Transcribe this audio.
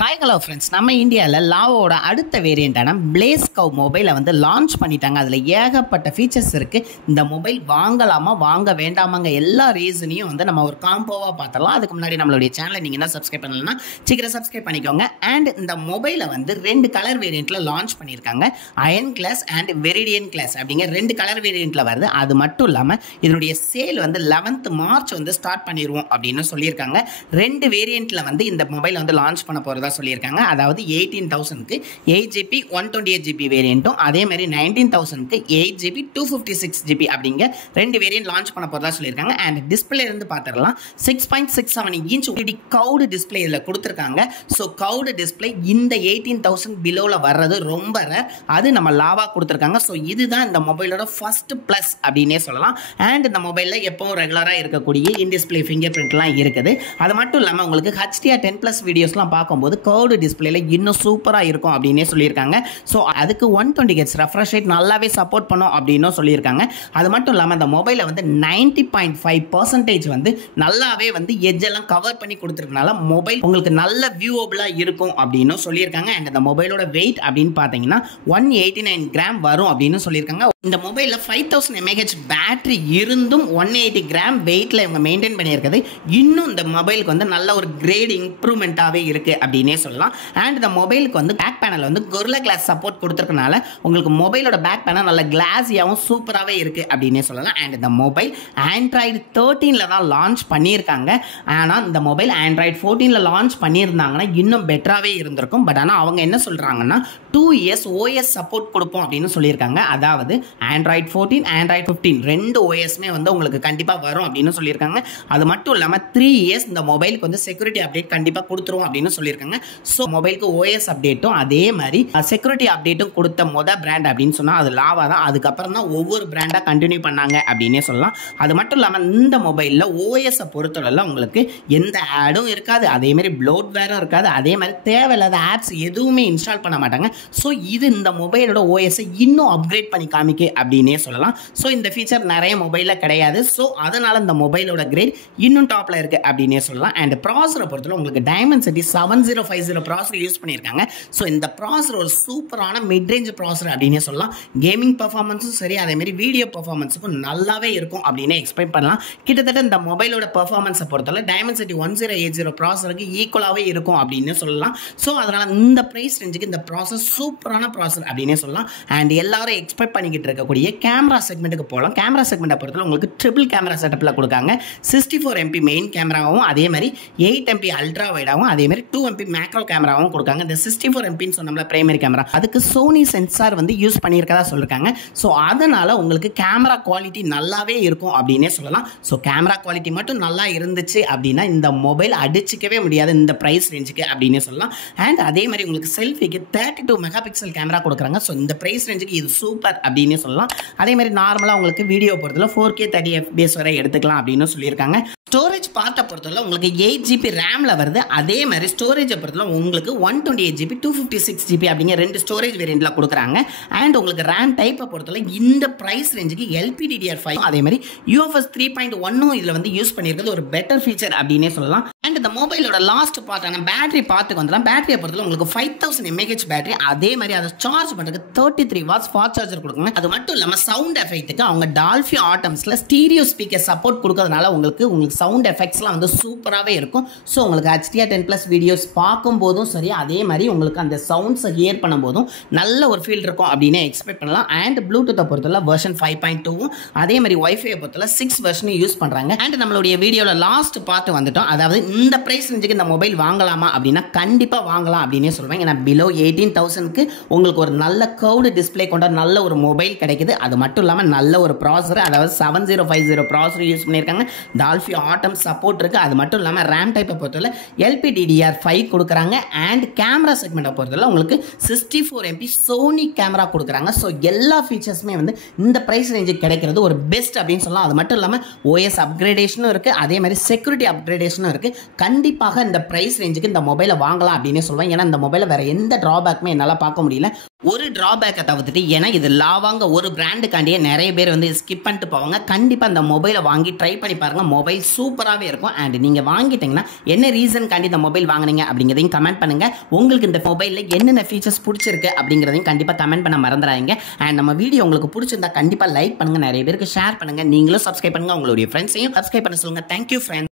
Hi hello friends, நம்ம இந்தியாவில் லாவோட அடுத்த வேரியண்ட்டான பிளேஸ் கவ் மொபைலை வந்து லான்ச் பண்ணிட்டாங்க. அதில் ஏகப்பட்ட ஃபீச்சர்ஸ் இருக்குது. இந்த மொபைல் வாங்கலாமா வாங்க வேண்டாமாங்க எல்லா ரீசனையும் வந்து நம்ம ஒரு காம்போவாக பார்த்துடலாம். அதுக்கு முன்னாடி நம்மளுடைய சேனலை நீங்கள் என்ன சப்ஸ்கிரைப் பண்ணலன்னா சீக்கிரம் சப்ஸ்கிரைப் பண்ணிக்கோங்க. அண்ட் இந்த மொபைலை வந்து 2 கலர் வேரியண்ட்டில் லான்ச் பண்ணியிருக்காங்க. Iron class and viridian class அப்படிங்கிற 2 கலர் வேரியண்ட்டில் வருது. அது மட்டும் இல்லாமல் இதனுடைய சேல் வந்து 11th மார்ச் வந்து ஸ்டார்ட் பண்ணிடுவோம் அப்படின்னு சொல்லியிருக்காங்க. 2 வேரியண்ட்டில் வந்து இந்த மொபைலை வந்து லான்ச் பண்ண போகிறதா சொல்லியிருக்காங்க. அதாவது 18,000க்கு 8GB 128GB வேரியண்ட்டும், அதே மாதிரி 19,000க்கு 8GB 256GB அப்படிங்க 2 வேரியண்ட் லான்ச் பண்ண போறதா சொல்லியிருக்காங்க. அண்ட் டிஸ்பிளே இருந்து பார்த்துடலாம். 6.67 இன்ச் கவுடு டிஸ்பிளே இதில் கொடுத்துருக்காங்க. ஸோ கவுடு டிஸ்பிளே இந்த 18,000 பிலோவில் வர்றது ரொம்ப ரேர். அது நம்ம லாவா கொடுத்துருக்காங்க. ஸோ இதுதான் இந்த மொபைலோட ஃபர்ஸ்ட் ப்ளஸ் அப்படின்னே சொல்லலாம். அண்ட் இந்த மொபைலில் எப்பவும் ரெகுலராக இருக்கக்கூடிய இன் டிஸ்பிளே ஃபிங்கர் பிரிண்ட்லாம் இருக்குது. அது மட்டும் இல்லாமல் உங்களுக்கு HDR10+ வீடியோஸ்லாம் பார்க்கும்போது கர்வ்டு டிஸ்பிளேல இன்னும் சூப்பராக இருக்கும் அப்படின்னே சொல்லியிருக்காங்க. ஸோ அதுக்கு 120Hz ரெஃப்ரெஷ் ரேட் நல்லாவே சப்போர்ட் பண்ணும் அப்படின்னும் சொல்லியிருக்காங்க. அது மட்டும் இல்லாமல் இந்த மொபைலை வந்து 90.5% வந்து நல்லாவே வந்து எட்ஜெல்லாம் கவர் பண்ணி கொடுத்துருக்கனால மொபைல் உங்களுக்கு நல்ல வியூவபிளாக இருக்கும் அப்படின்னு சொல்லியிருக்காங்க. அண்ட் இந்த மொபைலோட வெயிட் அப்படின்னு பார்த்தீங்கன்னா 189 கிராம் வரும் அப்படின்னு சொல்லியிருக்காங்க. இந்த மொபைலில் 5000 mAh பேட்டரி இருந்தும் 180 கிராம் வெயிட்டில் இவங்க மெயின்டைன் பண்ணியிருக்கிறது இன்னும் இந்த மொபைலுக்கு வந்து நல்ல ஒரு கிரேட் இம்ப்ரூவ்மெண்ட்டாகவே இருக்குது அப்படின்னே சொல்லலாம். அண்ட் இந்த மொபைலுக்கு வந்து பேக் பேனல் வந்து கொரில்லா கிளாஸ் சப்போர்ட் கொடுத்துருக்கனால உங்களுக்கு மொபைலோட பேக் பேனல் நல்ல கிளாஸியாகவும் சூப்பராகவே இருக்குது அப்படின்னே சொல்லலாம். அண்ட் இந்த மொபைல் Android 13ல் தான் லான்ச் பண்ணியிருக்காங்க. ஆனால் இந்த மொபைல் Android 14ல் லான்ச் பண்ணியிருந்தாங்கன்னா இன்னும் பெட்டராகவே இருந்திருக்கும். பட் ஆனால் அவங்க என்ன சொல்கிறாங்கன்னா 2 years OS சப்போர்ட் கொடுப்போம் அப்படின்னு சொல்லியிருக்காங்க. அதாவது Android 14 Android 15 2 OSமே வந்து உங்களுக்கு கண்டிப்பாக வரும் அப்படின்னு சொல்லியிருக்காங்க. அது மட்டும் இல்லாமல் 3 years இந்த மொபைலுக்கு வந்து செக்யூரிட்டி அப்டேட் கண்டிப்பாக கொடுத்துருவோம் அப்படின்னு சொல்லியிருக்காங்க. ஸோ மொபைலுக்கு OS அப்டேட்டும் அதே மாதிரி செக்யூரிட்டி அப்டேட்டும் கொடுத்த பிராண்ட் அப்படின்னு சொன்னால் அது லாவா தான். அதுக்கப்புறம் தான் ஒவ்வொரு பிராண்டாக கண்டினியூ பண்ணாங்க அப்படின்னே சொல்லலாம். அது மட்டும் இல்லாமல் இந்த மொபைலில் OS பொறுத்தவரை உங்களுக்கு எந்த ஆடும் இருக்காது, அதே மாதிரி ப்ளோட்வேரும் இருக்காது, அதே மாதிரி தேவையில்லாத ஆப்ஸ் எதுவுமே இன்ஸ்டால் பண்ண மாட்டாங்க. ஸோ இது இந்த மொபைலோட OS இன்னும் அப்கிரேட் பண்ணி காமிக்க அப்படின்னே சொல்லலாம். ஸோ இந்த ஃபீச்சர் நிறைய மொபைலில் கிடையாது. ஸோ அதனால இந்த மொபைலோட கிரேட் இன்னும் டாப்பில் இருக்குது அப்படின்னே சொல்லலாம். அண்ட் ப்ராசரை பொறுத்தவரை உங்களுக்கு Dimensity 7050 ப்ராசர் யூஸ் பண்ணியிருக்காங்க. ஸோ இந்த ப்ராசர் ஒரு சூப்பரான மிட்ரேஞ்ச் ப்ராசர் அப்படின்னே சொல்லலாம். கேமிங் பர்ஃபார்மன்ஸும் சரி, அதேமாதிரி வீடியோ பர்ஃபார்மன்ஸுக்கும் நல்லாவே இருக்கும் அப்படின்னு எக்ஸ்பெக்ட் பண்ணலாம். கிட்டத்தட்ட இந்த மொபைலோட பர்ஃபார்மன்ஸை பொறுத்தவரை Dimensity 1080 ப்ராசருக்கு ஈக்குவலாகவே இருக்கும் அப்படின்னு சொல்லலாம். ஸோ அதனால் இந்த ப்ரைஸ் ரேஞ்சுக்கு இந்த ப்ராசஸ் சூப்பரான ப்ராசர் அப்படின்னே சொல்லலாம். அண்ட் எல்லாரும் எக்ஸ்பெக்ட் பண்ணிக்கிட்டு இருக்கக்கூடிய கேமரா செக்மெண்ட்டுக்கு போகலாம். கேமரா செக்மெண்ட்டை பொறுத்தவரை உங்களுக்கு ட்ரிபிள் கேமரா செட்டப்பில் கொடுக்காங்க. 64MP மெயின் கேமராவும், அதே மாதிரி 8MP அல்ட்ரா வைடாகவும், அதே மாதிரி 2MP மேக்ரோ கேமராவும் கொடுக்காங்க. இந்த 64MPன்னு சொன்னோம்ல பிரைமரி கேமரா, அதுக்கு சோனி சென்சார் வந்து யூஸ் பண்ணியிருக்கதா சொல்லியிருக்காங்க. ஸோ அதனால் உங்களுக்கு கேமரா குவாலிட்டி நல்லாவே இருக்கும் அப்படின்னே சொல்லலாம். ஸோ கேமரா குவாலிட்டி மட்டும் நல்லா இருந்துச்சு அப்படின்னா இந்த மொபைல் அடிச்சிக்கவே முடியாது இந்த ப்ரைஸ் ரேஞ்சுக்கு அப்படின்னே சொல்லலாம். அண்ட் அதே மாதிரி உங்களுக்கு செல்ஃபிக்கு 32 மெகாபிக்சல் கேமரா கொடுக்குறாங்க. ஸோ இந்த ப்ரைஸ் ரேஞ்சுக்கு இது சூப்பர் அப்படின்னே சொல்லலாம். அதே மாதிரி நார்மலாக உங்களுக்கு வீடியோ பொறுத்தவரை 4K 30 FPS வரை எடுத்துக்கலாம் அப்படின்னு சொல்லியிருக்காங்க. ஸ்டோரேஜ் பார்ட்டை பொறுத்தவரை உங்களுக்கு 8GB ரேமில் வருது. அதே மாதிரி ஸ்டோரேஜை பொறுத்தவரை உங்களுக்கு 128GB 256GB அப்படிங்கிற 2 ஸ்டோரேஜ் வேரியண்ட்டில் கொடுக்குறாங்க. அண்ட் உங்களுக்கு ரேம் டைப்பை பொறுத்தவரை இந்த ப்ரைஸ் ரேஞ்சுக்கு LPDDR5 அதே மாதிரி UFS 3.1 இதில் வந்து யூஸ் பண்ணியிருக்கிறது ஒரு பெட்டர் ஃபீச்சர் அப்படின்னே சொல்லலாம். அண்ட் இந்த மொபைலோட லாஸ்ட் பார்ட்டான பேட்டரி பார்த்துக்கு வந்துடலாம். பேட்டரியை பொறுத்தவரை உங்களுக்கு 5000 mAh பேட்டரி, அதே மாதிரி அதை சார்ஜ் பண்ணுறதுக்கு 33 வாட்ஸ் ஃபாஸ்ட் சார்ஜர் கொடுக்குங்க. அது மட்டும் இல்லாமல் சவுண்ட் எஃபெக்ட்டுக்கு அவங்க டால்பி ஆட்டம்ஸில் ஸ்டீரியோ ஸ்பீக்கர் சப்போர்ட் கொடுக்கறதுனால உங்களுக்கு சவுண்ட் எஃபெக்ட்ஸ்லாம் வந்து சூப்பராகவே இருக்கும். ஸோ உங்களுக்கு HDR10+ வீடியோஸ் பார்க்கும்போதும் சரி, அதே மாதிரி உங்களுக்கு அந்த சவுண்ட்ஸை ஹியர் பண்ணும்போதும் நல்ல ஒரு ஃபீல் இருக்கும் அப்படின்னு எக்ஸ்பெக்ட் பண்ணலாம். அண்ட் ப்ளூடூத்தை பொறுத்தவரை வெர்ஷன் 5.2 அதே மாதிரி வைஃபை பொறுத்தவரை 6 வெர்ஷனும் யூஸ் பண்ணுறாங்க. அண்ட் நம்மளுடைய வீடியோவில் லாஸ்ட் பார்ட் வந்துட்டோம். அதாவது இந்த ப்ரைஸ் ரேஞ்சுக்கு இந்த மொபைல் வாங்கலாமா அப்படின்னா கண்டிப்பாக வாங்கலாம் அப்படின்னே சொல்லுவேன். ஏன்னா பிலோ 18,000க்கு உங்களுக்கு ஒரு நல்ல கர்வ்டு டிஸ்பிளே கொண்ட நல்ல ஒரு மொபைல் கிடைக்குது. அது மட்டும் இல்லாமல் நல்ல ஒரு ப்ராசர், அதாவது 7050 ப்ராசர் யூஸ் பண்ணியிருக்காங்க. டால்பி ஆட்டம் சப்போர்ட் இருக்குது. அது மட்டும் இல்லாமல் ரேம் டைப்பை பொறுத்தவரை LPDDR5 கொடுக்குறாங்க. அண்ட் கேமரா செக்மெண்ட்டை பொறுத்தவரை உங்களுக்கு 64MP சோனி கேமரா கொடுக்குறாங்க. ஸோ எல்லா ஃபீச்சர்ஸுமே வந்து இந்த ப்ரைஸ் ரேஞ்சுக்கு கிடைக்கிறது ஒரு பெஸ்ட் அப்படின்னு சொல்லலாம். அது மட்டும் இல்லாமல் OS அப்கிரேடேஷனும் இருக்குது, அதே மாதிரி செக்யூரிட்டி அப்கிரேடேஷனும் இருக்குது. கண்டிப்பாக இந்த ப்ரைஸ் ரேஞ்சுக்கு இந்த மொபைலை வாங்கலாம் அப்படின்னு சொல்லுவேன். ஏன்னா இந்த மொபைலை வேறு எந்த ட்ராபேக்குமே என்னால் பார்க்க முடியல. ஒரு டிராபேக்கை தவிர்த்துட்டு, ஏன்னா இது லாவாங்க ஒரு பிராண்டுக்காண்டியே நிறைய பேர் வந்து ஸ்கிப் பண்ணிட்டு போவாங்க. கண்டிப்பாக அந்த மொபைலை வாங்கி ட்ரை பண்ணி பாருங்கள். மொபைல் சூப்பராகவே இருக்கும். அண்ட் நீங்கள் வாங்கிட்டீங்கன்னா என்ன ரீசன்காண்டி இந்த மொபைல் வாங்கினீங்க அப்படிங்கிறதையும் கமெண்ட் பண்ணுங்கள். உங்களுக்கு இந்த மொபைலில் என்னென்ன ஃபீச்சர்ஸ் பிடிச்சிருக்கு அப்படிங்கிறதையும் கண்டிப்பாக கமெண்ட் பண்ண மறந்துடாதீங்க. அண்ட் நம்ம வீடியோ உங்களுக்கு பிடிச்சிருந்தா கண்டிப்பாக லைக் பண்ணுங்கள், நிறைய பேருக்கு ஷேர் பண்ணுங்கள், நீங்களும் சப்ஸ்கிரைப் பண்ணுங்கள், உங்களுடைய ஃப்ரெண்ட்ஸையும் சப்ஸ்கிரைப் பண்ண சொல்லுங்கள். Thank you friends.